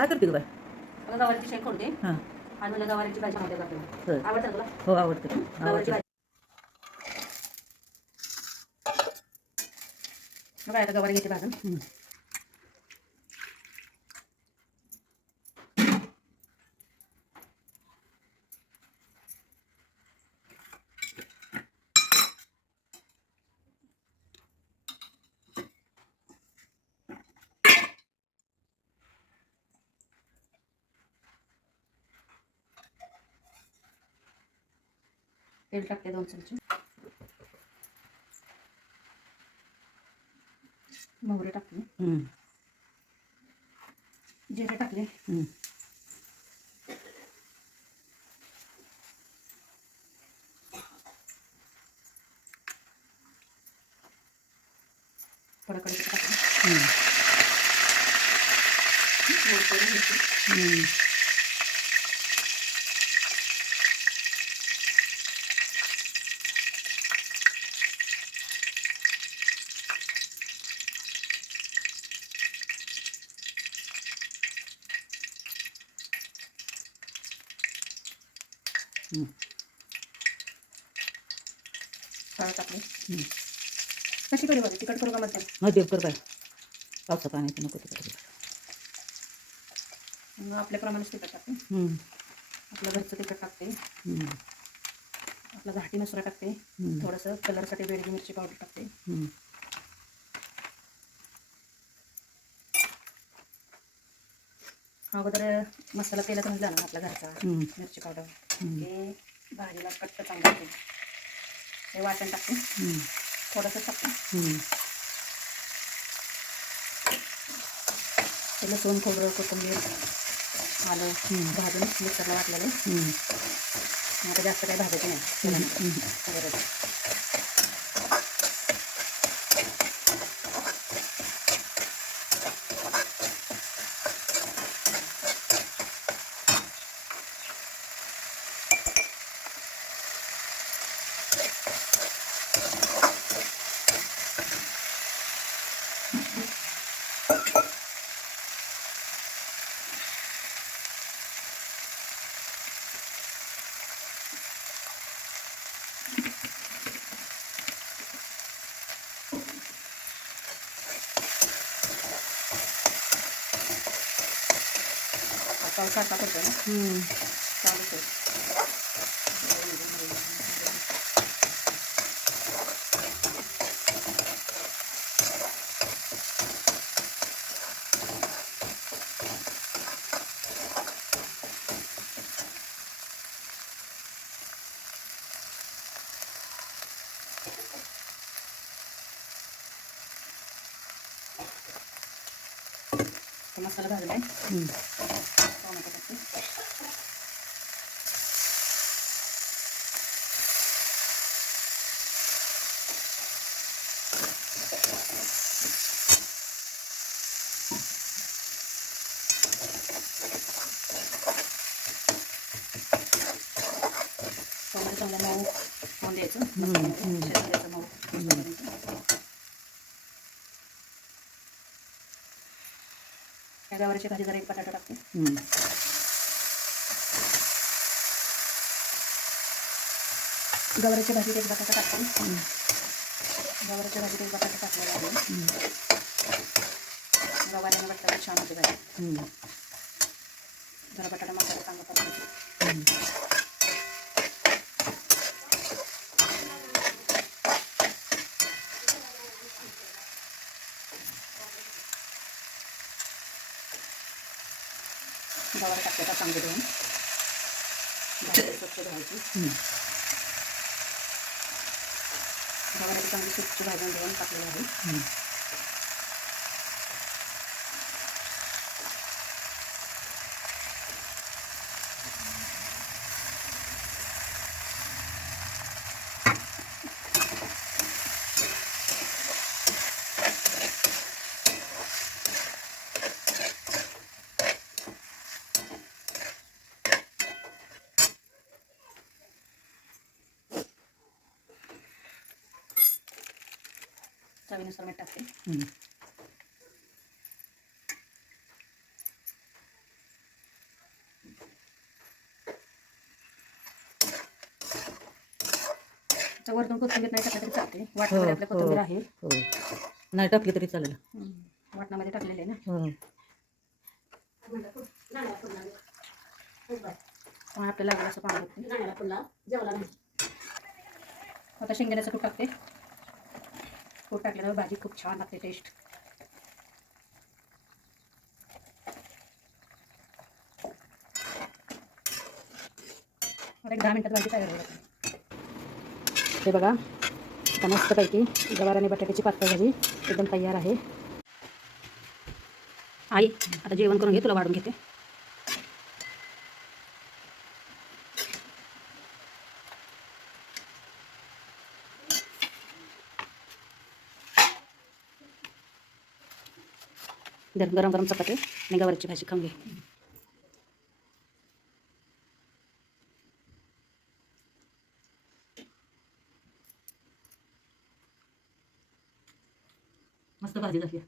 काय करते ग बाय? मला गवारीची शेंग खोडते हां. आणि मला गवारीची भाजी मध्ये करते. होय. आवडतं तुला हो आवडते. गवारीची आवडते. भाजी? मग काय आता गवारी घेते भाजून. तेल टाकते 2 चमचे. मोहरी टाकते. जिरे टाकले. थोडं कढीपत्ता टाकते. हळद टाकली. कशी कढी बघ तिखट करू का मध्यम? मध्यम कर बाय. पावसा पाण्याची नको तिकडे. मग आपल्याप्रमाणेच तिखट टाकते. आपलं घरचं तिखट टाकते. आपला घाटी मसाला टाकते. थोडंसं कलरसाठी बेडगी मिरची पावडर टाकते. अगोदर मसाला तेलात घातला ना आपला घरचा मिरची पावडर हे भाजीला कट्ट चांगलं होते. हे वाटण टाकते. थोडंसं टाकते. ते लसूण खोबरं कोथिंबीर आलं भाजून मिक्सरला वाटलेलं. आता जास्त काही भाजायचं नाही. सारखा करतो ना चालूच आहे. मसाला भाजलाय. टोमॅटो टाकते. टोमॅटो चांगला मऊ होऊन द्यायचं. शिजवायचं मऊ. त्या गवारीची भाजी जरा एक बटाटा टाकते. गवारीची भाजीत एक बटाटा टाकते. गवारीच्या भाजीत एक बटाटा टाकलेला आहे. गवारीने बटाटा छान होते भाजी. जरा बटाटा मसाला चांगला टाकायचा. गवारी टाकते का चांगली धुवून स्वच्छ धुवायची. गवारी चांगली स्वच्छ भाजून धुवून टाकलेली आहे. चवीनुसार मीठ टाकते. तर वरतून कोथिंबीर नाही टाकलं तरी चालते. हो, वाटणामध्ये आपल्या कोथिंबीर आहे. हो. नाही टाकली तरी चालेल. वाटणामध्ये टाकलेले आहे ना. हो. मग आपल्याला लागलं असं पाणी. आता शेंगदाण्याचं कूट टाकते. कूट टाकल्यावर भाजी खूप छान लागते टेस्ट. आता एक 10 मिनिटात भाजी तयार होईल. हे बघा आता मस्तपैकी गवार आणि बटाट्याची पातळ भाजी एकदम तयार आहे. आई आता जेवण करून घे, तुला वाढून घेते. गरम गरम चपाती आणि गवारीची भाजी खाऊन घे. मस्त भाजी झाली.